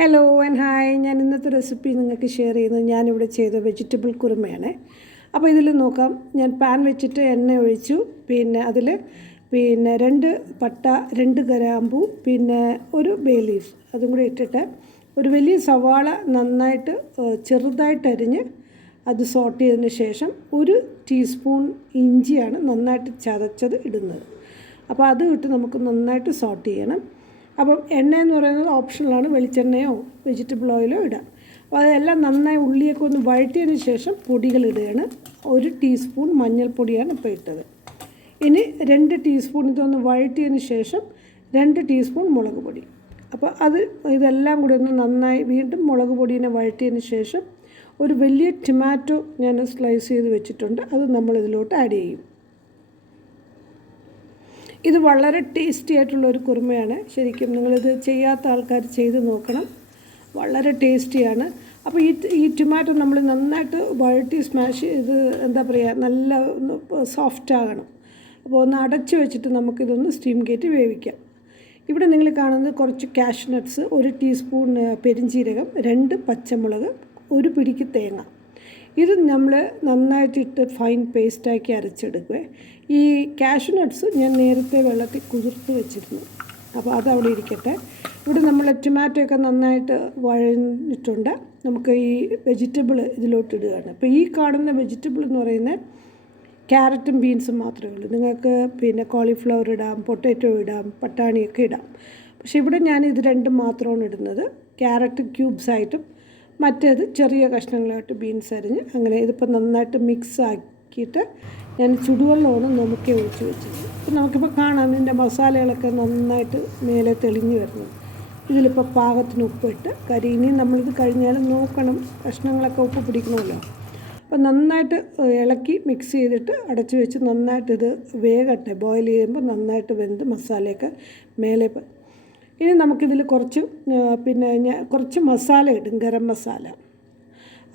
Hello and hi. ഞാൻ ഇന്നത്തെ recipe നിങ്ങൾക്ക് ഷെയർ ചെയ്യുന്നത് ഞാനിവിടെ ചെയ്ത വെജിറ്റബിൾ കുറുമയാണ്. അപ്പോൾ ഇതിൽ നോക്കാം, ഞാൻ പാൻ വെച്ചിട്ട് എണ്ണ ഒഴിച്ചു. പിന്നെ അതിൽ രണ്ട് പട്ട, 2 ഗ്രാമ്പു, പിന്നെ ഒരു ബേ ലീഫ് അതും കൂടി ഇട്ടിട്ട് ഒരു വലിയ സവാള നന്നായിട്ട് ചെറുതായിട്ട് അരിഞ്ഞ് അത് സോട്ട് ചെയ്തതിന് ശേഷം 1 ടീസ്പൂൺ ഇഞ്ചിയാണ് നന്നായിട്ട് ചതച്ചത് ഇടുന്നത്. അപ്പോൾ അത് ഇട്ട് നമുക്ക് നന്നായിട്ട് സോട്ട് ചെയ്യണം. അപ്പം എണ്ണ എന്ന് പറയുന്നത് ഓപ്ഷണലാണ്, വെളിച്ചെണ്ണയോ വെജിറ്റബിൾ ഓയിലോ ഇടാം. അപ്പോൾ അതെല്ലാം നന്നായി ഉള്ളിയൊക്കെ ഒന്ന് വഴറ്റിയതിന് ശേഷം പൊടികൾ ഇടുകയാണ്. 1 ടീസ്പൂൺ മഞ്ഞൾപ്പൊടിയാണ് ഇപ്പോൾ ഇട്ടത്. ഇനി 2 ടീസ്പൂൺ ഇതൊന്ന് വഴറ്റിയതിന് ശേഷം 2 ടീസ്പൂൺ മുളക് പൊടി. അപ്പോൾ ഇതെല്ലാം കൂടി ഒന്ന് നന്നായി വീണ്ടും മുളക് പൊടിയെ വഴറ്റിയതിന് ശേഷം ഒരു വലിയ ടൊമാറ്റോ ഞാൻ സ്ലൈസ് ചെയ്ത് വെച്ചിട്ടുണ്ട്, അത് നമ്മളിതിലോട്ട് ആഡ് ചെയ്യും. ഇത് വളരെ ടേസ്റ്റി ആയിട്ടുള്ളൊരു കുറുമയാണ്. ശരിക്കും നിങ്ങളിത് ചെയ്യാത്ത ആൾക്കാർ ചെയ്ത് നോക്കണം, വളരെ ടേസ്റ്റിയാണ്. അപ്പോൾ ഈ ടൊമാറ്റോ നമ്മൾ നന്നായിട്ട് വഴറ്റി സ്മാഷ് ചെയ്ത് എന്താ പറയുക, നല്ല സോഫ്റ്റ് ആകണം. അപ്പോൾ ഒന്ന് അടച്ച് വെച്ചിട്ട് നമുക്കിതൊന്ന് സ്റ്റീം കയറ്റി വേവിക്കാം. ഇവിടെ നിങ്ങൾ കാണുന്നത് കുറച്ച് കാഷ്യൂ നട്ട്സ്, 1 ടീസ്പൂൺ പെരിഞ്ചീരകം, 2 പച്ചമുളക്, 1 പിടിക്ക് തേങ്ങ. ഇത് നമ്മൾ നന്നായിട്ടിട്ട് ഫൈൻ പേസ്റ്റാക്കി അരച്ചെടുക്കുക. ഈ കാഷ്യൂ നട്ട്സ് ഞാൻ നേരത്തെ വെള്ളത്തിൽ കുതിർത്ത് വെച്ചിരുന്നു, അപ്പോൾ അതവിടെ ഇരിക്കട്ടെ. ഇവിടെ നമ്മൾ ടൊമാറ്റോ ഒക്കെ നന്നായിട്ട് വഴഞ്ഞിട്ടുണ്ട്. നമുക്ക് ഈ വെജിറ്റബിൾ ഇതിലോട്ട് ഇടുകയാണ്. അപ്പോൾ ഈ കാണുന്ന വെജിറ്റബിൾ എന്ന് പറയുന്നത് ക്യാരറ്റും ബീൻസും മാത്രമേ ഉള്ളൂ. നിങ്ങൾക്ക് പിന്നെ കോളിഫ്ലവർ ഇടാം, പൊട്ടാറ്റോ ഇടാം, പട്ടാണിയൊക്കെ ഇടാം. പക്ഷേ ഇവിടെ ഞാൻ ഇത് രണ്ടും മാത്രമാണ് ഇടുന്നത്. ക്യാരറ്റ് ക്യൂബ്സായിട്ടും മറ്റേത് ചെറിയ കഷ്ണങ്ങളായിട്ട് ബീൻസ് അരിഞ്ഞ്, അങ്ങനെ ഇതിപ്പോൾ നന്നായിട്ട് മിക്സ് ആക്കിയിട്ട് ഞാൻ ചുടുവെള്ളമാണ് നമുക്ക് ഒഴിച്ച് വെച്ചത്. അപ്പോൾ നമുക്കിപ്പോൾ കാണാം ഇതിൻ്റെ മസാലകളൊക്കെ നന്നായിട്ട് മേലെ തെളിഞ്ഞ് വരുന്നത്. ഇതിലിപ്പോൾ പാകത്തിന് ഉപ്പിട്ട് ഇനി നമ്മളിത് കഴിഞ്ഞാലും നോക്കണം, കഷ്ണങ്ങളൊക്കെ ഉപ്പ് പിടിക്കണമല്ലോ. അപ്പോൾ നന്നായിട്ട് ഇളക്കി മിക്സ് ചെയ്തിട്ട് അടച്ച് വെച്ച് നന്നായിട്ട് ഇത് വേഗട്ടെ. ബോയിൽ ചെയ്യുമ്പോൾ നന്നായിട്ട് വെന്ത് മസാലയൊക്കെ മേലെ. ഇനി നമുക്കിതിൽ കുറച്ച് മസാല ഇടും, ഗരം മസാല.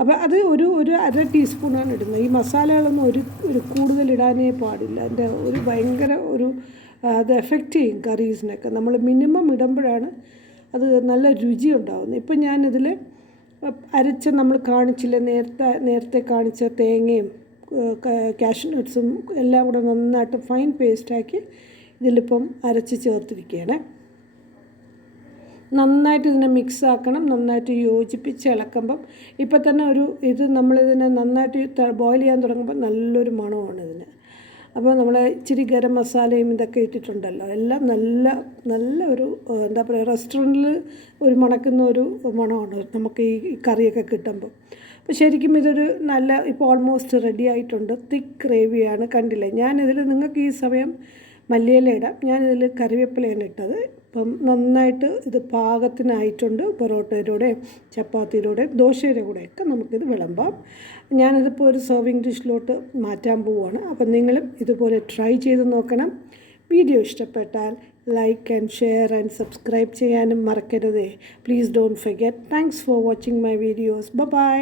അപ്പോൾ അത് ഒരു 1/2 ടീസ്പൂണാണ് ഇടുന്നത്. ഈ മസാലകളൊന്നും ഒരു കൂടുതൽ ഇടാനേ പാടില്ല. അതിൻ്റെ ഭയങ്കര അത് എഫക്റ്റ് ചെയ്യും കറീസിനൊക്കെ. നമ്മൾ മിനിമം ഇടുമ്പോഴാണ് അത് നല്ല രുചി ഉണ്ടാകുന്നത്. ഇപ്പം ഞാനിതിൽ അരച്ച നമ്മൾ കാണിച്ചില്ല, നേരത്തെ കാണിച്ച തേങ്ങയും കാഷ്യൂ നട്ട്സും എല്ലാം കൂടെ നന്നായിട്ട് ഫൈൻ പേസ്റ്റാക്കി ഇതിലിപ്പം അരച്ച് ചേർത്തിരിക്കുകയാണ്. നന്നായിട്ട് ഇതിനെ മിക്സ് ആക്കണം, നന്നായിട്ട് യോജിപ്പിച്ച് ഇളക്കുമ്പം ഇപ്പം തന്നെ നമ്മളിതിനെ നന്നായിട്ട് ബോയിൽ ചെയ്യാൻ തുടങ്ങുമ്പോൾ നല്ലൊരു മണമാണ് ഇതിന്. അപ്പോൾ നമ്മൾ ഇച്ചിരി ഗരം മസാലയും ഇതൊക്കെ ഇട്ടിട്ടുണ്ടല്ലോ, എല്ലാം നല്ല ഒരു എന്താ പറയുക, റെസ്റ്റോറൻറ്റിൽ മണക്കുന്ന ഒരു മണമാണ് നമുക്ക് ഈ കറിയൊക്കെ കിട്ടുമ്പോൾ. അപ്പോൾ ശരിക്കും ഇതൊരു ഇപ്പോൾ ഓൾമോസ്റ്റ് റെഡി ആയിട്ടുണ്ട്. തിക്ക് ഗ്രേവിയാണ്, കണ്ടില്ലേ. ഞാനിതിൽ നിങ്ങൾക്ക് ഈ സമയം മല്ലിയില ഇടാം, ഞാനിതിൽ കറിവേപ്പിലയാണ് ഇട്ടത്. അപ്പം നന്നായിട്ട് ഇത് പാകത്തിനായിട്ടുണ്ട്. പൊറോട്ടയുടെ, ചപ്പാത്തിയുടെ, ദോശയുടെ കൂടെയൊക്കെ നമുക്കിത് വിളമ്പാം. ഞാനിതിപ്പോൾ ഒരു സെർവിങ് ഡിഷിലോട്ട് മാറ്റാൻ പോവുകയാണ്. അപ്പം നിങ്ങളും ഇതുപോലെ ട്രൈ ചെയ്ത് നോക്കണം. വീഡിയോ ഇഷ്ടപ്പെട്ടാൽ like and share and subscribe ചെയ്യാനും മറക്കരുതേ. Please don't forget. Thanks for watching my videos. By.